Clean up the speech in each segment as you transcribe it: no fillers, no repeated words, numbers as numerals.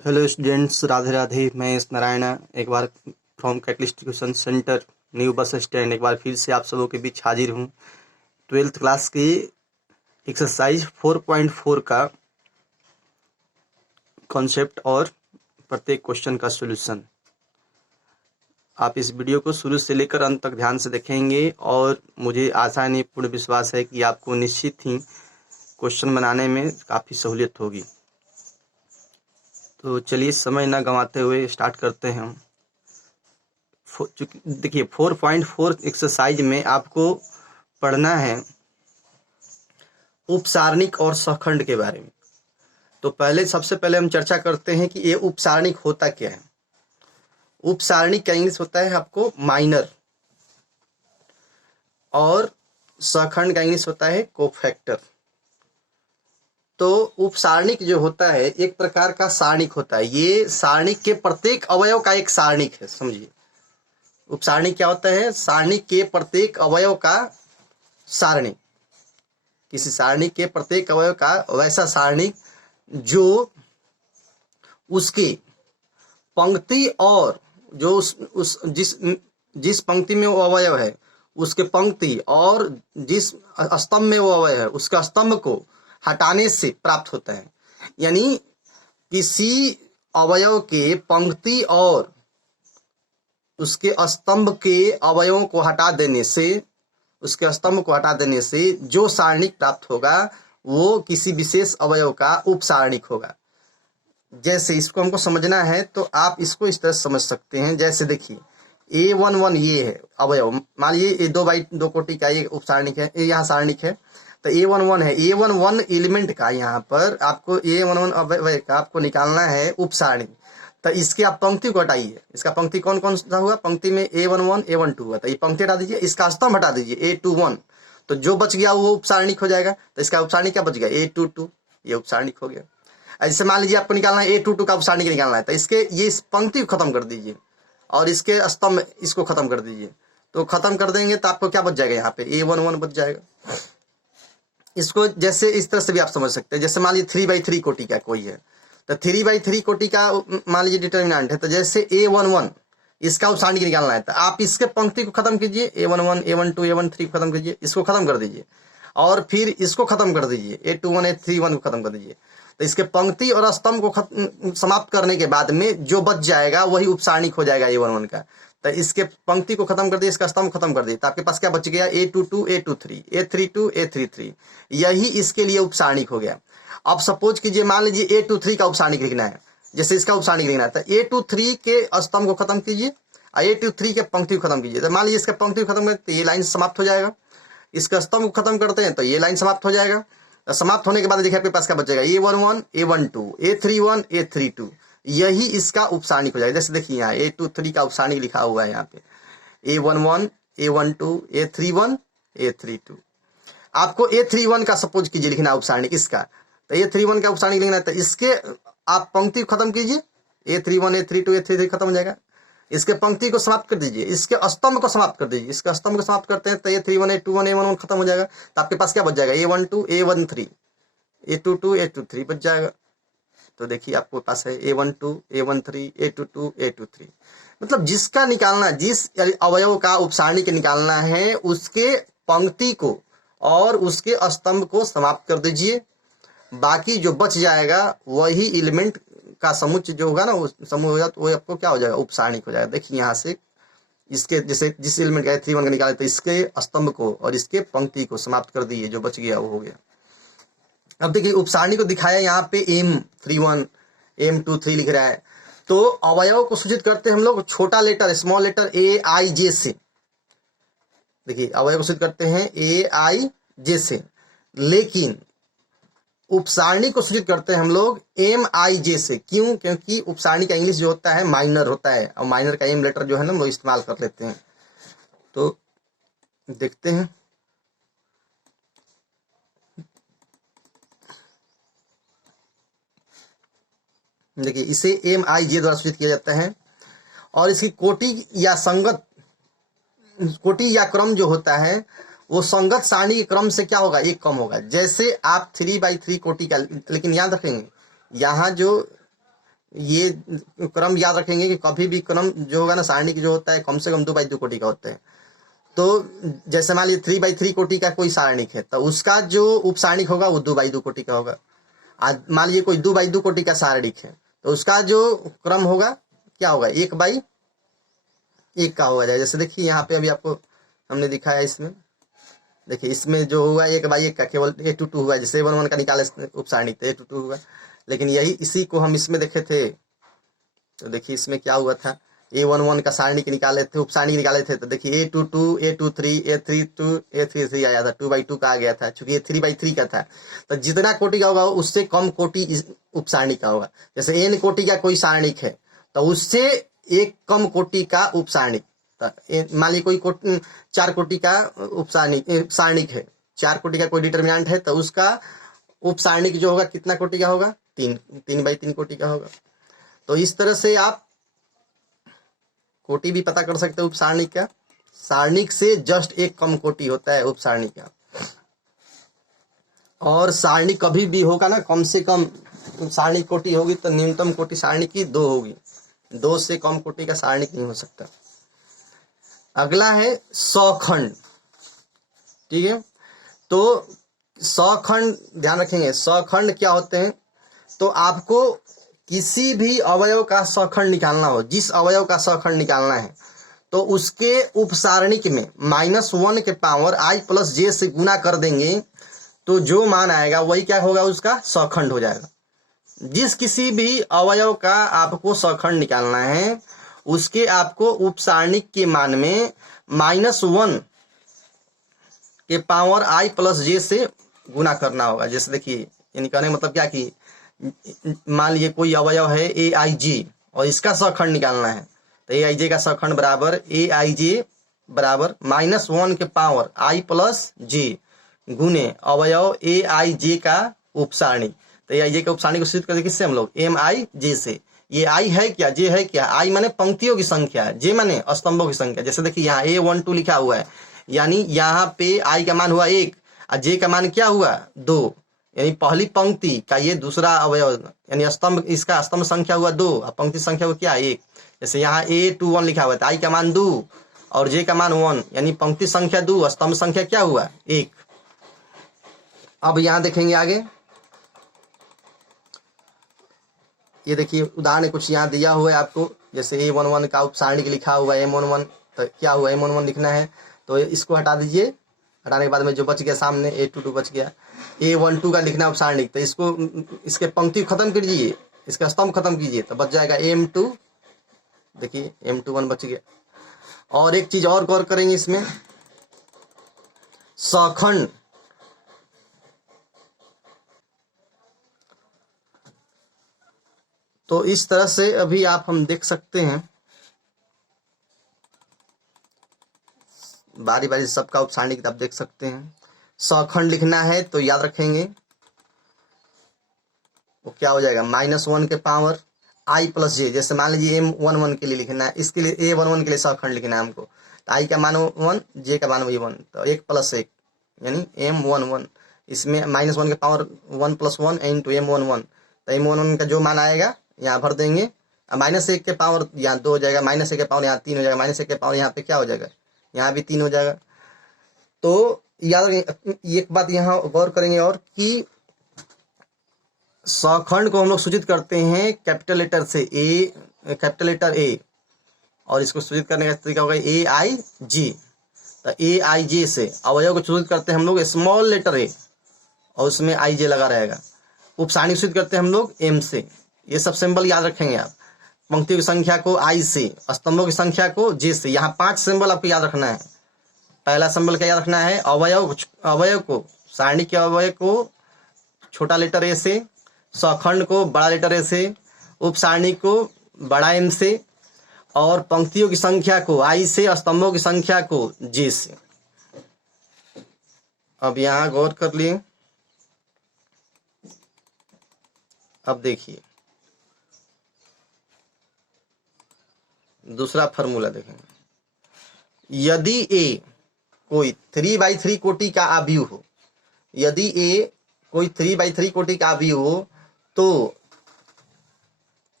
Hello students, Radhe Radhe. मैं S Narayan एक बार from Catalyst tuition centre new bus stand एक बार फिर से आप सबों के बीच हाजिर हूँ। 12th क्लास की एक्सरसाइज 4.4 का कॉन्सेप्ट और प्रत्येक क्वेश्चन का सॉल्यूशन। आप इस वीडियो को शुरू से लेकर अंत तक ध्यान से देखेंगे और मुझे आशा नहीं पूर्ण विश्वास है कि आपको निश्चित ही क्वेश्चन बनाने में काफ़ी सहूलियत होगी। तो चलिए समय न गंवाते हुए स्टार्ट करते हैं हम। देखिए 4.4 एक्सरसाइज में आपको पढ़ना है उपसारणिक और सहखंड के बारे में। तो सबसे पहले हम चर्चा करते हैं कि ये उपसारणिक होता क्या है। उपसारणिक का इंग्लिश होता है आपको माइनर और सहखंड का इंग्लिश होता है कोफैक्टर। तो उपसारणिक जो होता है एक प्रकार का सारणिक होता है। ये सारणिक के प्रत्येक अवयव का एक सारणिक है, समझिए। उपसारणिक क्या होता है? सारणिक के प्रत्येक अवयव का सारणिक, किसी सारणिक के प्रत्येक अवयव का वैसा सारणिक जो उसकी पंक्ति और जो जिस पंक्ति में वो अवयव है उसके पंक्ति और जिस स्तंभ में वो अवयव है उसका स्तंभ को हटाने से प्राप्त होता है। यानी किसी अवयव के पंक्ति और उसके स्तंभ के अवयवों को हटा देने से, उसके स्तंभ को हटा देने से जो सारणिक प्राप्त होगा वो किसी विशेष अवयव का उपसारणिक होगा। जैसे इसको हमको समझना है तो आप इसको इस तरह समझ सकते हैं। जैसे देखिए A11 ये है अवयव, मान लीजिए ये 2x2 कोटि का ये उपसारणिक है, ये यहाँ सारणिक है। तो A11 है, A11 एलिमेंट का यहाँ पर आपको A11 अवयव का आपको निकालना है उपसारणिक। तो इसके आप पंक्ति को हटाइए। इसका पंक्ति कौन कौन सा हुआ? पंक्ति में A11 A12 हुआ, तो ये पंक्ति हटा दीजिए, इसका स्तंभ हटा दीजिए A21, तो जो बच गया वो उपसारणिक हो जाएगा। तो इसका उपसारणिक क्या बच गया? A22, ये उपसारणिक हो गया। ऐसे मान लीजिए आपको निकालना है A22 का उपसारणिक निकालना है, तो इसके ये इस पंक्ति को खत्म कर दीजिए और इसके स्तंभ इसको खत्म कर दीजिए। तो खत्म कर देंगे तो आपको क्या बच जाएगा? यहाँ पे A11 बच जाएगा। इसको जैसे इस तरह से भी आप समझ सकते हैं। जैसे मान लीजिए 3x3 कोटि का कोई है, तो 3x3 कोटि का मान लीजिए डिटर्मिनेंट है। तो जैसे A11 इसका उपसारणिक निकालना है तो आप इसके पंक्ति को खत्म कीजिए, A11 A12 A13 खत्म कीजिए, इसको खत्म कर दीजिए और फिर इसको खत्म कर दीजिए, A21 A31 को खत्म कर दीजिए। तो इसके पंक्ति और स्तंभ को समाप्त करने के बाद में जो बच जाएगा वही उपसारणिक हो जाएगा A11 का। तो इसके पंक्ति को खत्म कर दिए, इसका स्तंभ खत्म कर दिए, तो आपके पास क्या बच गया? A22 A23 A32 A33, यही इसके लिए उपसारणिक हो गया। अब सपोज कीजिए मान लीजिए A23 का उपसारणिक लिखना है, जैसे इसका उपसारणिक लिखना है तो A23 के स्तंभ को खत्म कीजिए और A23 के पंक्ति को खत्म कीजिए। तो मान लीजिए इसका पंक्ति को खत्म करते तो ये लाइन समाप्त हो जाएगा, इसका स्तंभ को खत्म करते हैं तो ये लाइन समाप्त हो जाएगा। तो समाप्त होने के बाद देखिए आपके पास क्या बचेगा? A11 A12 A31 A32, यही इसका उपसारणिक हो जाएगा। जैसे देखिए यहाँ A23 का उपसारणिक लिखा हुआ है यहाँ पे A11 A12 A31 A32। आपको A31 का सपोज कीजिए लिखना उपसारणिक इसका, तो A31 का उपसारणिक लिखना है तो इसके आप पंक्ति खत्म कीजिए, A31 A32 A33 खत्म हो जाएगा। इसके पंक्ति को समाप्त कर दीजिए, इसके स्तंभ को समाप्त कर दीजिए, इसके स्तंभ को समाप्त करते हैं तो A31 A21 A11 खत्म हो जाएगा। तो आपके पास क्या बच जाएगा? A12 A13 A22 A23 बच जाएगा। तो देखिए आपके पास है A12 A13 A22 A23। मतलब जिसका निकालना, जिस अवयव का उपसारणिक निकालना है उसके पंक्ति को और उसके स्तंभ को समाप्त कर दीजिए, बाकी जो बच जाएगा वही एलिमेंट का समुच्चय जो होगा ना, वो समूह होगा, तो वो आपको क्या हो जाएगा? उपसारणिक हो जाएगा। देखिए यहाँ से इसके जैसे जिस एलिमेंट का 31 का निकाले तो इसके स्तंभ को और इसके पंक्ति को समाप्त कर दिए, जो बच गया वो हो गया। अब देखिए उपसारणिक को दिखाया यहाँ पे M31 M23 लिख रहा है। तो अवयव को सूचित करते हैं हम लोग छोटा लेटर स्मॉल लेटर AIJ से। देखिए अवयव को सूचित करते हैं AIJ से, लेकिन उपसारणिक को सूचित करते हैं हम लोग MIJ से। क्यों? क्योंकि उपसारणिक का इंग्लिश जो होता है माइनर होता है और माइनर का M लेटर जो है ना वो इस्तेमाल कर लेते हैं। तो देखते हैं, देखिए इसे MIJ द्वारा सूचित किया जाता है और इसकी कोटि या संगत, कोटि या क्रम जो होता है वो संगत सारणी के क्रम से क्या होगा? एक कम होगा। जैसे आप 3x3 कोटि का, लेकिन याद रखेंगे यहाँ जो ये क्रम याद रखेंगे कि कभी भी क्रम जो होगा ना सारणी की जो होता है कम से कम 2 बाई 2 कोटि का होता है। तो जैसे मान लीजिए 3 बाई 3 कोटि का कोई सारणिक है तो उसका जो उपसारणिक होगा वो 2 बाई 2 कोटि का होगा। आज मान लीजिए कोई 2 बाई 2 कोटि का सारणिक है तो उसका जो क्रम होगा क्या होगा 1 बाई 1 का होगा। जैसे देखिए यहाँ पे अभी आपको हमने दिखाया इसमें, देखिए इसमें जो हुआ 1 बाई 1 का केवल A22 हुआ, जैसे 1 1 का निकाले उपसारणिक तो A22 हुआ। लेकिन यही इसी को हम इसमें देखे थे तो देखिए इसमें क्या हुआ था, A11 का सारणी निकाले थे, उपसारणी निकाले थे तो देखिए A22 A23 A32 A33 आया था, 2 बाई 2 का आ गया था। चूंकि ये 3 बाई 3 का था तो जितना कोटि का होगा उससे कम कोटि उपसारणी का होगा। जैसे n कोटि का कोई सारणिक है तो उससे एक कम कोटि का उपसारणिक, मान लीजिए कोई 4 कोटि का सारणिक है, 4 कोटि का कोई डिटर्मिनेंट है तो उसका उपसारणिक जो होगा कितना कोटि का होगा 3 बाई 3 कोटि का होगा। तो इस तरह से आप कोटि भी पता कर सकते हो उपसारणिक का। सारणिक से जस्ट एक कम कोटि होता है उपसारणिक का। और सारणी कभी भी होगा ना कम से कम सारणी कोटि होगी तो न्यूनतम कोटि सारणी की 2 होगी, 2 से कम कोटि का सारणिक नहीं हो सकता। अगला है सौखंड। ठीक है, तो सौखंड ध्यान रखेंगे। सौखंड क्या होते हैं, तो आपको किसी भी अवयव का सौखंड निकालना हो, जिस अवयव का सौखंड निकालना है तो उसके उपसारणिक में -1 के पावर i प्लस j से गुना कर देंगे तो जो मान आएगा वही क्या होगा, उसका सौखंड हो जाएगा। जिस किसी भी अवयव का आपको सौखंड निकालना है उसके आपको उपसारणिक के मान में -1 के पावर i प्लस j से गुना करना होगा। जैसे देखिए यानी कहने मतलब क्या कि मान लीजिए कोई अवयव है aij और इसका सौखंड निकालना है तो aij का सौखंड बराबर aij बराबर -1 के पावर i प्लस j गुने अवयव aij का उपसारणिक। तो aij का उपसारणिक को सिद्ध करते किससे हम लोग mij से। ये i है क्या, j है क्या, i माने पंक्तियों की संख्या, j माने स्तंभों की संख्या। जैसे देखिए यहाँ A12 लिखा हुआ है यानी यहाँ पे i का मान हुआ 1 और j का मान क्या हुआ 2, यानी पहली पंक्ति का ये दूसरा अवयव यानी स्तंभ, इसका स्तंभ संख्या हुआ 2 और पंक्ति संख्या हुआ क्या 1। जैसे यहाँ A21 लिखा हुआ है i का मान 2 और j का मान 1 यानी पंक्ति संख्या 2 स्तंभ संख्या क्या हुआ 1। अब यहाँ देखेंगे आगे, ये देखिए उदाहरण कुछ यहाँ दिया हुआ है आपको। जैसे A11 का उपसारणिक लिखा हुआ है M11 तो क्या हुआ M11 लिखना है तो इसको हटा दीजिए, हटाने के बाद में जो बच गया सामने A22 बच गया। A12 का लिखना उपसारणिक तो इसको इसके पंक्ति खत्म कीजिए, इसका स्तंभ खत्म कीजिए तो बच जाएगा M2, देखिए M21 बच गया। और एक चीज और गौर करेंगे इसमें, सौखंड तो इस तरह से अभी आप हम देख सकते हैं बारी बारी सबका उपसारणिक आप देख सकते हैं। सौखंड लिखना है तो याद रखेंगे वो क्या हो जाएगा -1 के पावर i प्लस j। जैसे मान लीजिए M11 के लिए लिखना है, इसके लिए A11 के लिए सौखंड लिखना है हमको तो i का मान 1 j का मान 1 तो 1 प्लस 1 यानी M11। इसमें -1 के पावर 1 प्लस 1 इंटू M11 तो M11 का जो मान आएगा यहाँ भर देंगे। -1 के पावर यहाँ 2 हो जाएगा, -1 के पावर यहाँ 3 हो जाएगा, -1 के पावर यहाँ पे क्या हो जाएगा यहाँ भी 3 हो जाएगा। तो याद रखें एक बात यहाँ गौर करेंगे और कि सौखंड को हम लोग सूचित करते हैं कैपिटल लेटर से कैपिटल लेटर A और इसको सूचित करने का तरीका होगा aij। तो aij से अवयव को सूचित करते हैं हम लोग स्मॉल लेटर a और उसमें ij लगा रहेगा। उपसारणिक सूचित करते हैं हम लोग m से। ये सब सिंबल याद रखेंगे आप। पंक्तियों की संख्या को i से, स्तंभों की संख्या को j से। यहाँ 5 सिंबल आपको याद रखना है। पहला सिंबल क्या याद रखना है, अवयव को सारणी के अवयव को छोटा लेटर a से, सौखंड को बड़ा लेटर a से, उपसारणी को बड़ा m से और पंक्तियों की संख्या को i से, स्तंभों की संख्या को j से। अब यहाँ गौर कर लिए। अब देखिए दूसरा फॉर्मूला देखेंगे। यदि a कोई 3/3 कोटि का आव्यूह हो, यदि a कोई 3/3 कोटि का आव्यूह हो तो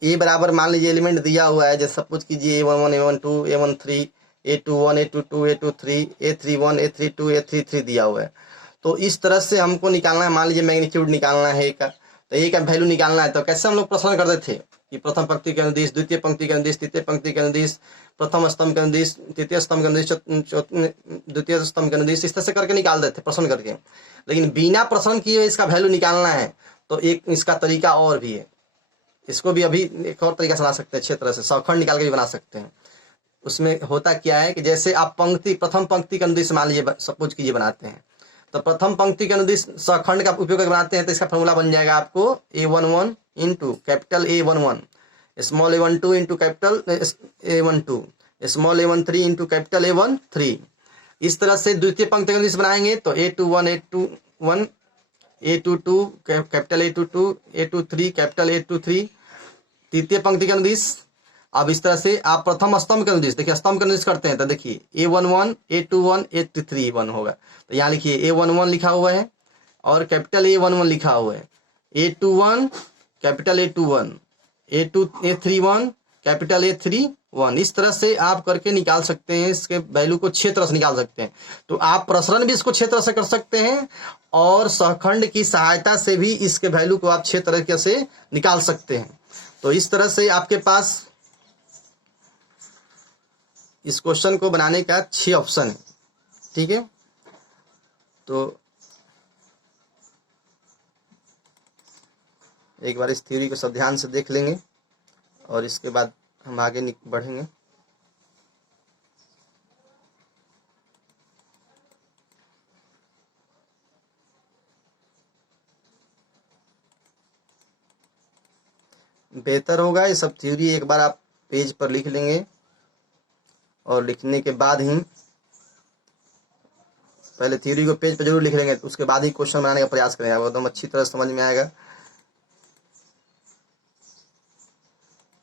ए बराबर मान लीजिए एलिमेंट दिया हुआ है, जैसे सपोज कीजिए A11 A12 A13 A21 A22 A23 A31 A32 A33 दिया हुआ है। तो इस तरह से हमको निकालना है, मान लीजिए मैग्नीट्यूड निकालना है ए का, तो ए का वैल्यू निकालना है। तो कैसे हम लोग प्रश्न करते थे कि प्रथम पंक्ति के अनुदिश, द्वितीय पंक्ति के अनुदिश, तृतीय पंक्ति के अनुदिश, प्रथम स्तंभ के अनुदिश, तृतीय स्तंभ के अनुदिश, द्वितीय स्तंभ के अनुदिश, इस तरह से करके निकाल देते प्रश्न करके। लेकिन बिना प्रश्न किए इसका वैल्यू निकालना है तो एक इसका तरीका और भी है, इसको भी अभी एक और तरीका से बना सकते हैं, अच्छे तरह से सौखंड निकाल के भी बना सकते हैं। उसमें होता क्या है कि जैसे आप पंक्ति प्रथम पंक्ति के अनुदिश मान लीजिए सपोज कीजिए बनाते हैं, तो प्रथम पंक्ति के अनुदिश सौखंड का उपयोग करके बनाते हैं, तो इसका फॉर्मूला बन जाएगा आपको A11 into capital A11, small A12 into capital A12, small A13 into capital A13। इस तरह से द्वितीय पंक्ति का अनुदिश बनाएंगे तो A21 A21 A22 capital A22 A23 capital A23, तृतीय पंक्ति के अनुदिश। अब इस तरह से आप प्रथम स्तंभ के अनुदिश, देखिए स्तंभ के अनुदिश करते हैं तो देखिए A11 A21 A31 होगा, तो यहाँ लिखिए A11 लिखा हुआ है और कैपिटल A11 लिखा हुआ है, A21 capital A21, A31 capital A31। इस तरह से आप करके निकाल सकते हैं, इसके वैल्यू को 6 तरह से निकाल सकते हैं। तो आप प्रसरण भी इसको 6 तरह से कर सकते हैं और सहखंड की सहायता से भी इसके वैल्यू को आप 6 तरीके से निकाल सकते हैं। तो इस तरह से आपके पास इस क्वेश्चन को बनाने का 6 ऑप्शन है, ठीक है। तो एक बार इस थ्योरी को सब ध्यान से देख लेंगे और इसके बाद हम आगे बढ़ेंगे। बेहतर होगा ये सब थ्योरी एक बार आप पेज पर लिख लेंगे और लिखने के बाद ही पहले थ्योरी को पेज पर जरूर लिख लेंगे, उसके बाद ही क्वेश्चन बनाने का प्रयास करेंगे, आपको एकदम अच्छी तरह समझ में आएगा।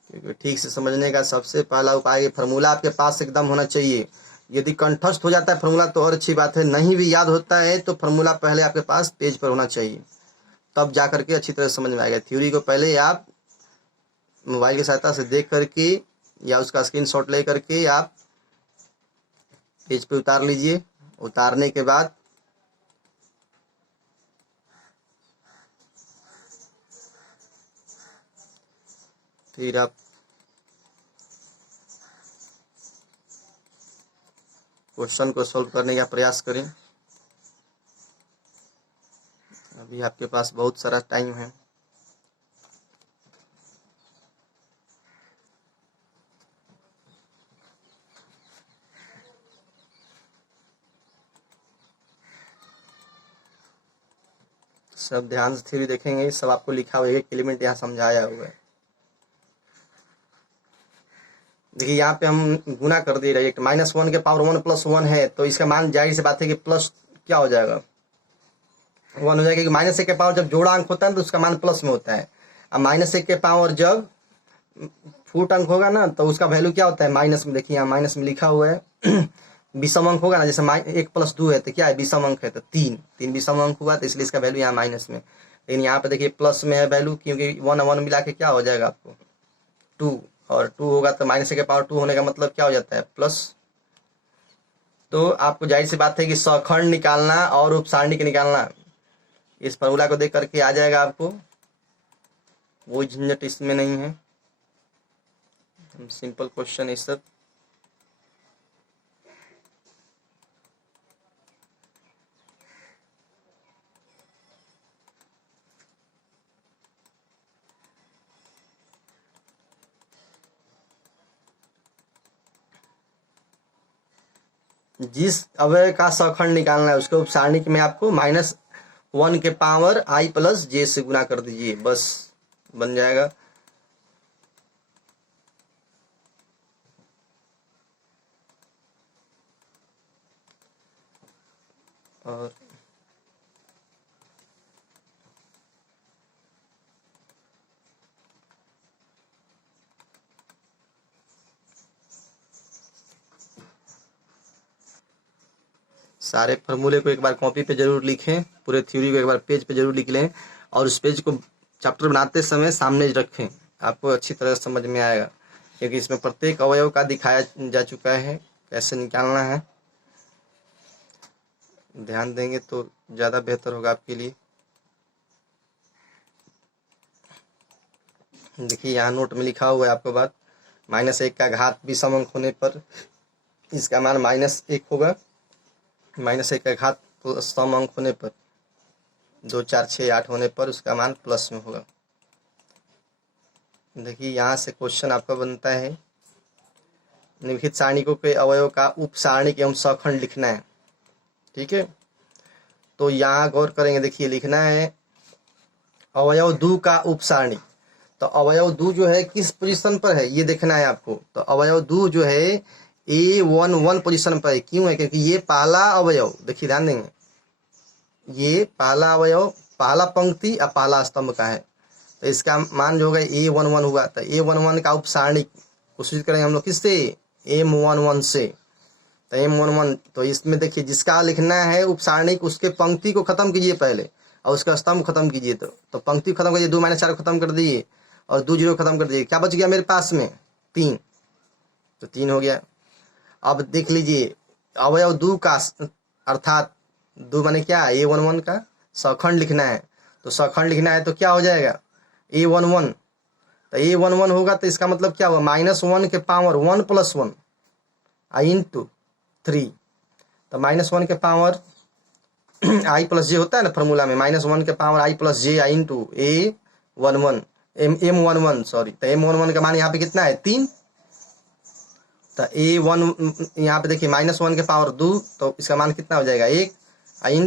क्योंकि ठीक से समझने का सबसे पहला उपाय है फार्मूला आपके पास एकदम होना चाहिए। यदि कंठस्थ हो जाता है फार्मूला तो और अच्छी बात है, नहीं भी याद होता है तो फार्मूला पहले आपके पास पेज पर होना चाहिए, तब जा करके अच्छी तरह समझ में आएगा। थ्योरी को पहले आप मोबाइल की सहायता से देख करके या उसका स्क्रीनशॉट ले करके आप पेज पे उतार लीजिए। उतारने के बाद फिर आप क्वेश्चन को सॉल्व करने का प्रयास करें। अभी आपके पास बहुत सारा टाइम है। सब ध्यान से थ्योरी देखेंगे, सब आपको लिखा हुआ है, एक एलिमेंट यहाँ समझाया हुआ है। देखिए यहाँ पे हम गुना कर दे रहे हैं, -1 के पावर 1 + 1 है, तो इसका मान जाहिर सी बात है कि प्लस क्या हो जाएगा 1 हो जाएगा, क्योंकि -1 के पावर जब जोड़ा अंक होता है तो उसका मान प्लस में होता है। अब -1 के पावर जब फूट अंक होगा ना तो उसका वैल्यू क्या होता है माइनस में। देखिए यहाँ माइनस में लिखा हुआ है विषम अंक होगा ना, जैसे 1 + 2 है तो क्या है विषम अंक है, तो 3 विषम अंक हुआ, तो इसलिए इसका वैल्यू यहाँ माइनस में। लेकिन यहाँ पे देखिए प्लस में है वैल्यू, क्योंकि 1 और 1 मिला के क्या हो जाएगा आपको 2, और 2 होगा तो -1 के पावर 2 होने का मतलब क्या हो जाता है प्लस। तो आपको जाहिर सी बात है कि सौखंड निकालना और उपसारणिक निकालना इस फॉर्मूला को देख करके आ जाएगा आपको, वो झंझट इसमें नहीं है, सिंपल क्वेश्चन है सब। जिस अवयव का सौखंड निकालना है उसके उपसारणिक में आपको -1 के पावर i + j से गुना कर दीजिए, बस बन जाएगा। और सारे फार्मूले को एक बार कॉपी पे जरूर लिखें, पूरे थ्योरी को एक बार पेज पे जरूर लिख लें और उस पेज को चैप्टर बनाते समय सामने रखें आपको अच्छी तरह समझ में आएगा, क्योंकि इसमें प्रत्येक अवयव का दिखाया जा चुका है कैसे निकालना है। ध्यान देंगे तो ज़्यादा बेहतर होगा आपके लिए। देखिए यहाँ नोट में लिखा हुआ है आपको बात, -1 का घात विषम अंक होने पर इसका मान -1 होगा, -1 का घात सम अंक होने पर 2, 4, 6, 8 होने पर उसका मान प्लस में होगा। देखिए यहाँ से क्वेश्चन आपका बनता है, निम्नलिखित सारणिकों के अवयव का उप सारणिक एवं सखंड लिखना है। ठीक है, तो यहाँ गौर करेंगे। देखिए लिखना है अवयव दू का उप सारणिक। तो अवयव दू जो है किस पोजीशन पर है ये देखना है आपको। तो अवयव दू जो है A11 पोजीशन पर है। क्यों है? क्योंकि ये पहला अवयव, देखिए ध्यान देंगे, ये पहला अवयव पहला पंक्ति और पहला स्तंभ का है, तो इसका मान जो होगा A11 हुआ। तो A11 का उप सारणिक कोशिश करेंगे हम लोग किससे? M11 से। तो M11, तो इसमें देखिए जिसका लिखना है उप सारणिक उसके पंक्ति को खत्म कीजिए पहले और उसका स्तंभ खत्म कीजिए। तो पंक्ति खत्म कीजिए, 2 - 4 खत्म कर दिए और 2 0 खत्म कर दिए। क्या बच गया मेरे पास में? 3। तो 3 हो गया। अब देख लीजिए अवयव दू का, अर्थात दू माने क्या? A11 का सखंड लिखना है। तो सखंड लिखना है तो क्या हो जाएगा? A11। तो A11 होगा तो इसका मतलब क्या हुआ? -1 के पावर 1 + 1 × 3। तो -1 के पावर i + j होता है ना फॉर्मूला में, -1 के power i + j × A11 M11 sorry. तो M11 का मान यहाँ पे कितना है? 3। तो A1 यहाँ पे देखिए -1 के पावर 2, तो इसका मान कितना हो जाएगा? 1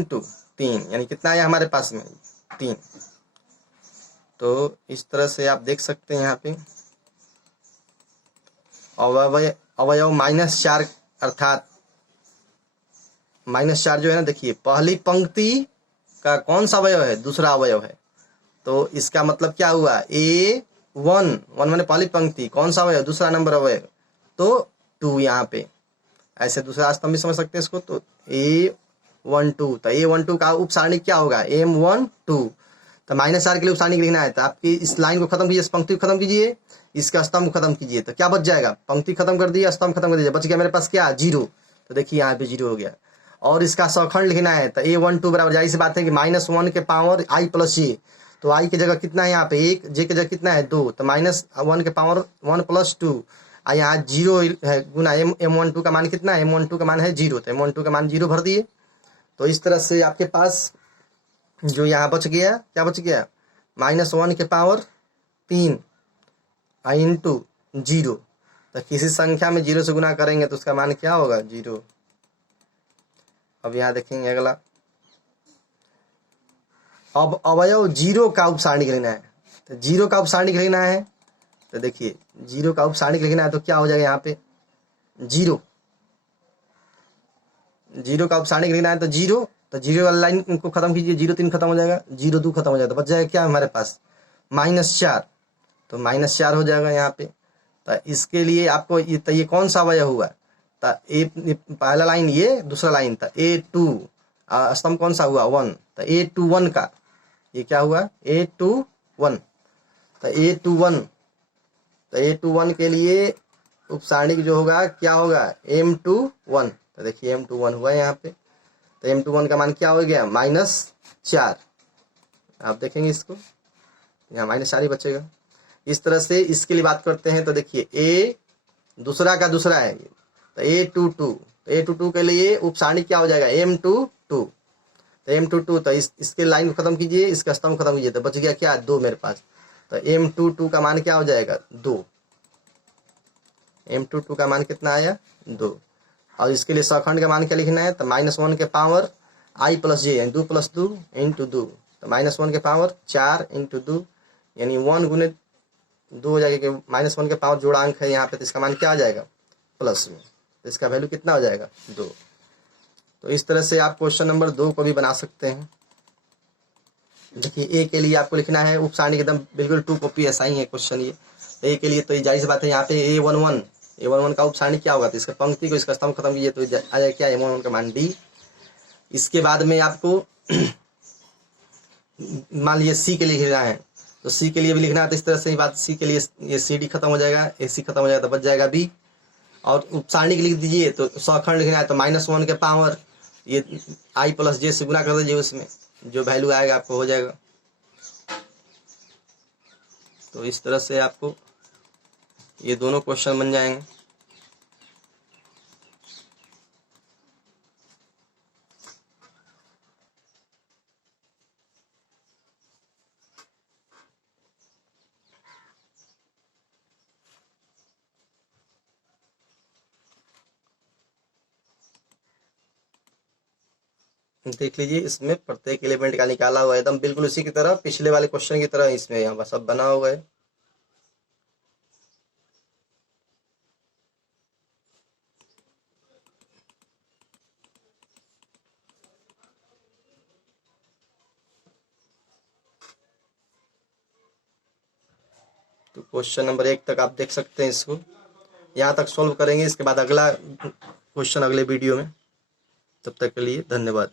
× 3, यानी कितना है हमारे पास में? 3। तो इस तरह से आप देख सकते हैं यहाँ पे अवयव -4, अर्थात -4 जो है ना, देखिए पहली पंक्ति का कौन सा अवयव है? दूसरा अवयव है। तो इसका मतलब क्या हुआ? A1 माने पहली पंक्ति, कौन सा अवयव? दूसरा नंबर अवयव, तो 2 यहाँ पे। ऐसे दूसरा स्तंभ भी समझ सकते हैं इसको। तो A12, तो A12 का उप सारणिक क्या होगा? M12। तो -4 के लिए उप सारणिक लिखना है तो आपकी इस लाइन को खत्म कीजिए, इस पंक्ति को खत्म कीजिए, इसका स्तंभ खत्म कीजिए। तो क्या बच जाएगा? पंक्ति खत्म कर दिया, स्तंभ खत्म कर दिया, बच गया मेरे पास क्या? 0। तो देखिए यहाँ पे 0 हो गया। और इसका सखंड लिखना है तो A12 बराबर, जाहिर सी बात है कि -1 के पावर i + j। तो i की जगह कितना है यहाँ पे? 1, j की जगह कितना है? 2। तो -1 के पावर 1 + 2, यहाँ 0 है गुना M12 का मान कितना है? M12 का मान है 0। तो M12 का मान 0 भर दिए। तो इस तरह से आपके पास जो यहाँ बच गया, क्या बच गया? -1 के पावर 3 × 0। तो किसी संख्या में 0 से गुना करेंगे तो उसका मान क्या होगा? 0। अब यहाँ देखेंगे अगला, अब अवयव 0 का उप सारणिक लिखना है। तो 0 का उप सारणिक लिखना है तो देखिए 0 का उप सारणिक लिखना है तो क्या हो जाएगा यहाँ पे? 0 का उप सारणिक लिखना है तो 0। तो 0 वाली लाइन को खत्म कीजिए, 0 3 खत्म हो जाएगा, 0 2 खत्म हो जाएगा, तो बच जाएगा क्या हमारे पास? -4। तो -4 हो जाएगा यहाँ पे। तो इसके लिए आपको ये कौन सा अवयव हुआ? तो पहला लाइन ये, दूसरा लाइन था A2, स्तंभ कौन सा हुआ? 1। तो A21 का ये क्या हुआ? A21। तो A21 के लिए उप सारणिक जो होगा क्या होगा? M21। तो देखिए M21 हुआ यहाँ पे। तो M21 का मान क्या हो गया? -4। आप देखेंगे इसको, यहाँ -4 ही बचेगा। इस तरह से इसके लिए बात करते हैं तो देखिए A दूसरा का दूसरा है तो A22। तो A22 के लिए उप सारणिक क्या हो जाएगा? M22। तो M22, तो इसके लाइन को खत्म कीजिए, इसका स्तंभ खत्म कीजिए, तो बच गया क्या? 2 मेरे पास। तो M22 का मान क्या हो जाएगा? 2। M22 का मान कितना आया? 2। और इसके लिए सखंड का मान क्या लिखना है? तो -1 के पावर i + j, यानी 2 + 2 × 2। तो -1 के पावर 4 × 2, यानी 1 × 2 हो जाएगा। -1 के पावर जोड़ांक है यहाँ पे, तो इसका मान क्या आ जाएगा? प्लस में। तो इसका वैल्यू कितना हो जाएगा? 2। तो इस तरह से आप क्वेश्चन नंबर 2 को भी बना सकते हैं। देखिए A के लिए आपको लिखना है उप सारणिक एकदम बिल्कुल 2 कॉपी ऐसा ही है क्वेश्चन ये। A के लिए तो जाहिर सी बात है यहाँ पे A11 का उप सारणिक क्या होगा? तो इसका पंक्ति को, इसका स्तंभ खत्म कीजिए तो आ जाएगा क्या? M11 का मान D। इसके बाद में आपको मान लीजिए C के लिए लिखना है तो सी के लिए भी लिखना है तो इस तरह से ही बात, सी के लिए ये सी डी खत्म हो जाएगा, ए सी खत्म हो जाएगा तो बच जाएगा बी। और उपसारणी के लिख दीजिए तो सौखंड लिखना है तो -1 के पावर ये आई प्लस जे से गुना कर दीजिए, उसमें जो वैल्यू आएगा आपको हो जाएगा। तो इस तरह से आपको ये दोनों क्वेश्चन बन जाएंगे। देख लीजिए इसमें प्रत्येक एलिमेंट का निकाला हुआ है एकदम बिल्कुल उसी की तरह, पिछले वाले क्वेश्चन की तरह इसमें यहाँ सब बना हुआ है। तो क्वेश्चन नंबर 1 तक आप देख सकते हैं, इसको यहाँ तक सॉल्व करेंगे, इसके बाद अगला क्वेश्चन अगले वीडियो में। तब तक के लिए धन्यवाद।